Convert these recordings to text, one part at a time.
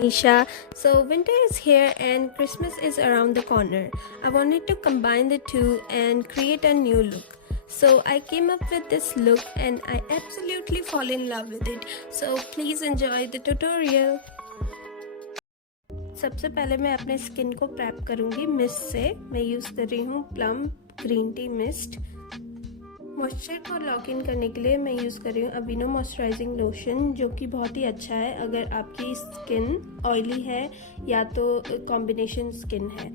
Manisha. So, winter is here and Christmas is around the corner. I wanted to combine the two and create a new look. So, I came up with this look and I absolutely fall in love with it. So, please enjoy the tutorial. सबसे पहले मैं अपने skin को prep करूँगी mist से. मैं use कर रही हूँ plum green tea mist. Moisture को लॉक इन करने के लिए मैं यूज़ कर रही हूँ अबीनो मॉइस्चराइजिंग लोशन, जो कि बहुत ही अच्छा है अगर आपकी स्किन ऑयली है या तो कॉम्बिनेशन स्किन है.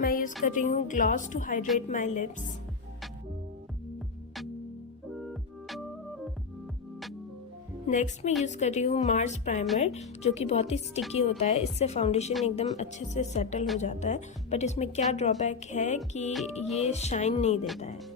मैं यूज़ कर रही हूँ gloss to hydrate my lips. Next मैं यूज़ कर रही हूँ मार्स प्राइमर, जो कि बहुत ही स्टिकी होता है. इससे फाउंडेशन एकदम अच्छे से सेटल हो जाता है, बट इसमें क्या ड्रॉबैक है कि ये शाइन नहीं देता है.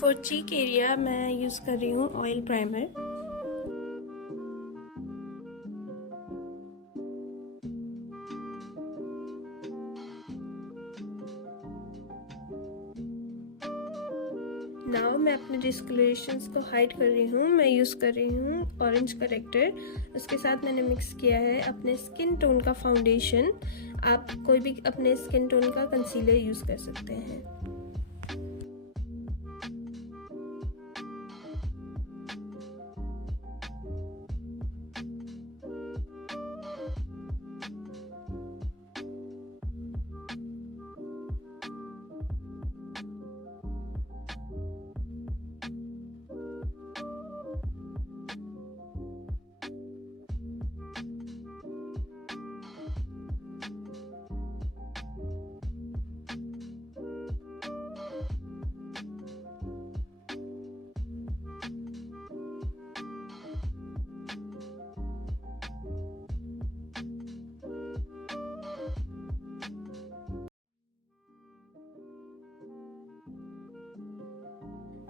फॉर चीक एरिया मैं यूज़ कर रही हूँ ऑयल प्राइमर. नाउ मैं अपने डिस्कलरेशंस को हाइड कर रही हूँ. मैं यूज़ कर रही हूँ ऑरेंज करेक्टर. उसके साथ मैंने मिक्स किया है अपने स्किन टोन का फाउंडेशन. आप कोई भी अपने स्किन टोन का कंसीलर यूज़ कर सकते हैं.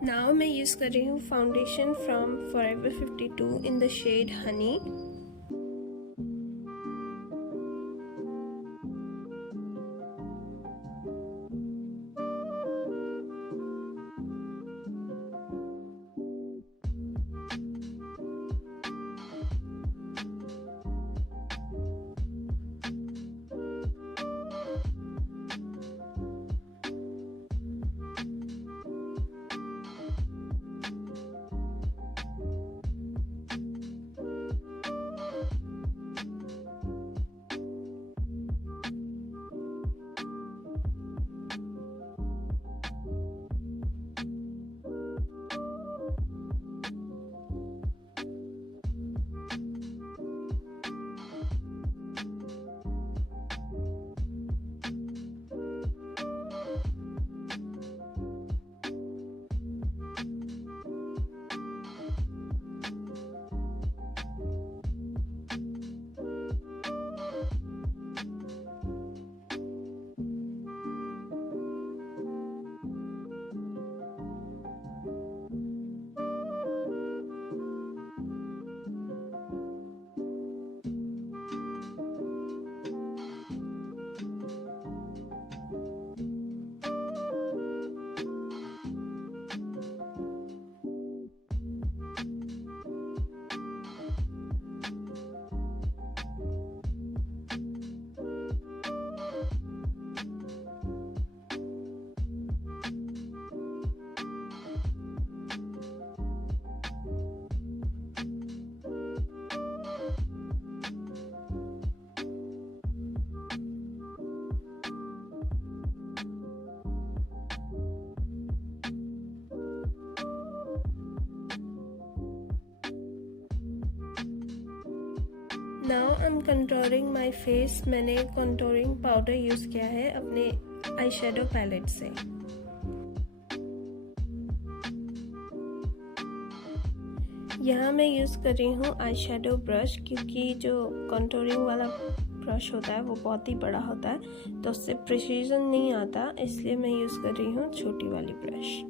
नाउ मैं यूज़ कर रही हूँ foundation from forever 52 in the shade honey. Now I am contouring my face. मैंने कंटूरिंग पाउडर यूज़ किया है अपने आई शेडो पैलेट से. यहाँ मैं यूज़ कर रही हूँ आई शेडो ब्रश, क्योंकि जो कंटूरिंग वाला ब्रश होता है वो बहुत ही बड़ा होता है, तो उससे प्रिसीजन नहीं आता, इसलिए मैं यूज़ कर रही हूँ छोटी वाली brush.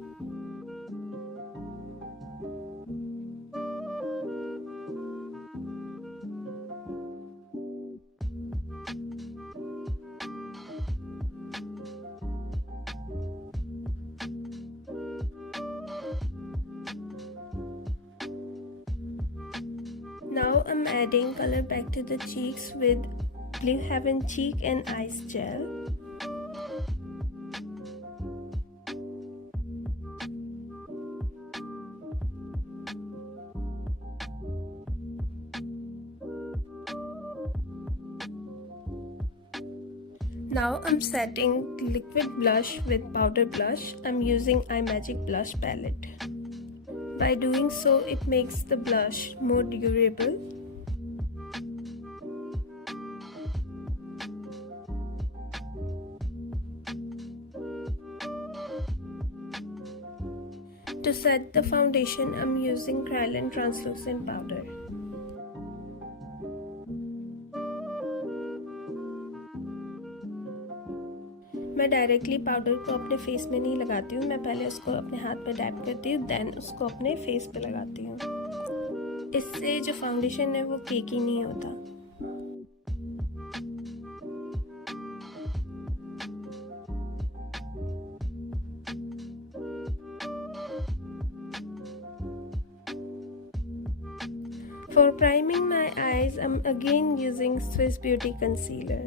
Now I'm adding color back to the cheeks with Blue Heaven Cheek and Eyes Gel. Now I'm setting liquid blush with powder blush. I'm using iMagic blush palette. By doing so, it makes the blush more durable. To set the foundation, I'm using Kryolan translucent powder. मैं directly powder को अपने face में नहीं लगाती हूँ, मैं पहले उसको अपने हाथ में डैप करती हूँ, देन उसको अपने फेस पे लगाती हूँ। इससे जो फाउंडेशन है वो केकी नहीं होता। For priming my eyes, I'm again using Swiss Beauty concealer.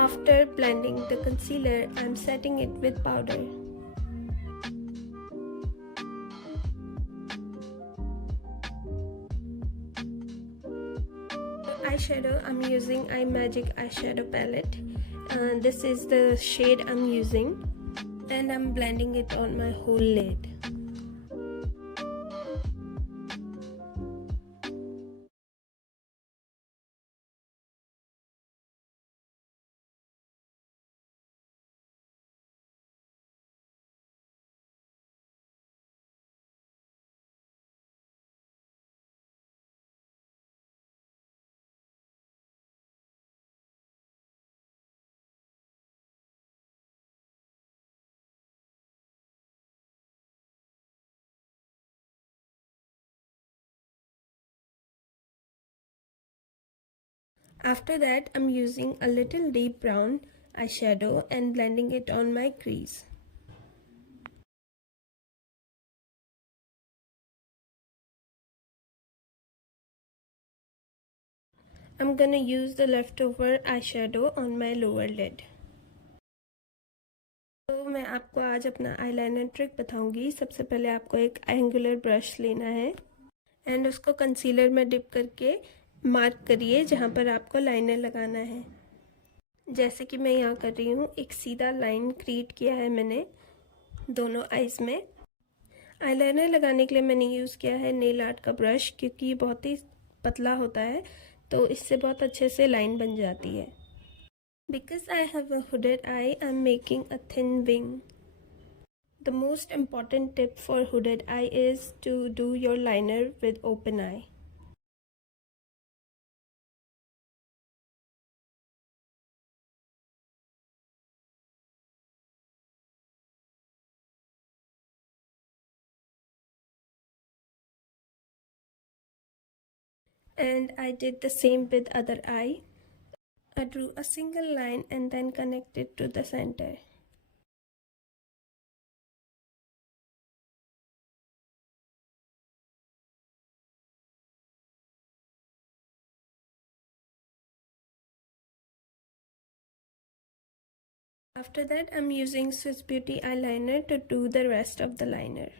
After blending the concealer, I'm setting it with powder. For eyeshadow, I'm using iMagic eyeshadow palette. This is the shade I'm using, and I'm blending it on my whole lid. After that, I'm using a little deep brown eyeshadow and blending it on my crease. I'm gonna use the leftover eyeshadow on my lower lid. तो मैं आपको आज अपना eyeliner trick बताऊंगी। सबसे पहले आपको एक एंगुलर ब्रश लेना है एंड उसको कंसीलर में डिप करके मार्क करिए जहाँ पर आपको लाइनर लगाना है। जैसे कि मैं यहाँ कर रही हूँ, एक सीधा लाइन क्रिएट किया है मैंने दोनों आईज में। आईलाइनर लगाने के लिए मैंने यूज़ किया है नेल आर्ट का ब्रश, क्योंकि ये बहुत ही पतला होता है तो इससे बहुत अच्छे से लाइन बन जाती है। Because I have a hooded eye, I'm making a thin wing. The most important tip for hooded eye is to do your liner with open eye. And I did the same with other eye. I drew a single line and then connected to the center. After that, I'm using Swiss Beauty eyeliner to do the rest of the liner.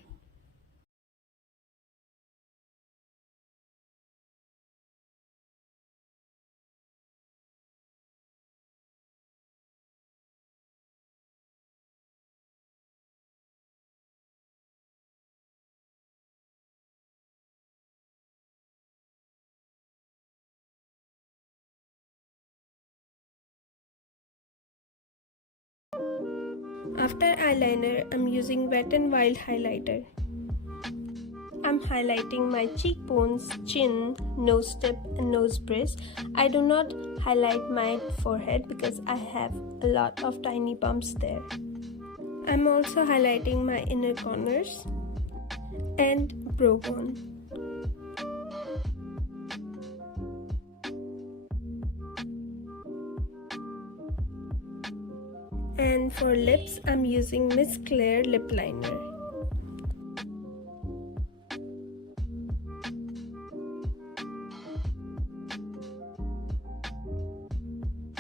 After eyeliner, I'm using Wet n Wild highlighter. I'm highlighting my cheekbones, chin, nose tip and nose bridge. I do not highlight my forehead because I have a lot of tiny bumps there. I'm also highlighting my inner corners and brow bone. And for lips, I'm using Miss Claire lip liner.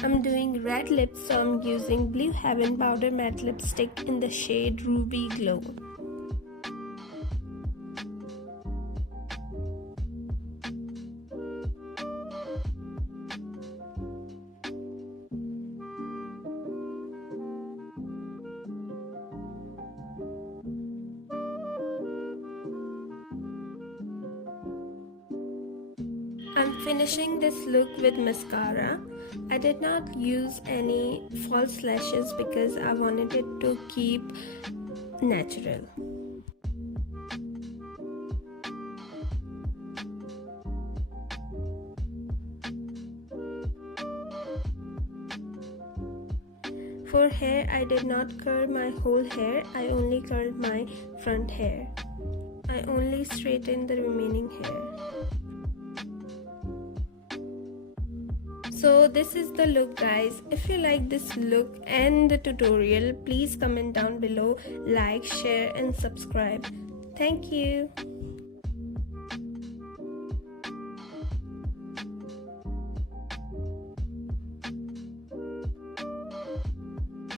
I'm doing red lips, so I'm using Blue Heaven Powder Matte Lipstick in the shade Ruby Glow. I'm finishing this look with mascara. I did not use any false lashes because I wanted it to keep natural. For hair, I did not curl my whole hair, I only curled my front hair. I only straightened the remaining hair. So this is the look, guys. If you like this look and the tutorial, please comment down below, like, share and subscribe. Thank you.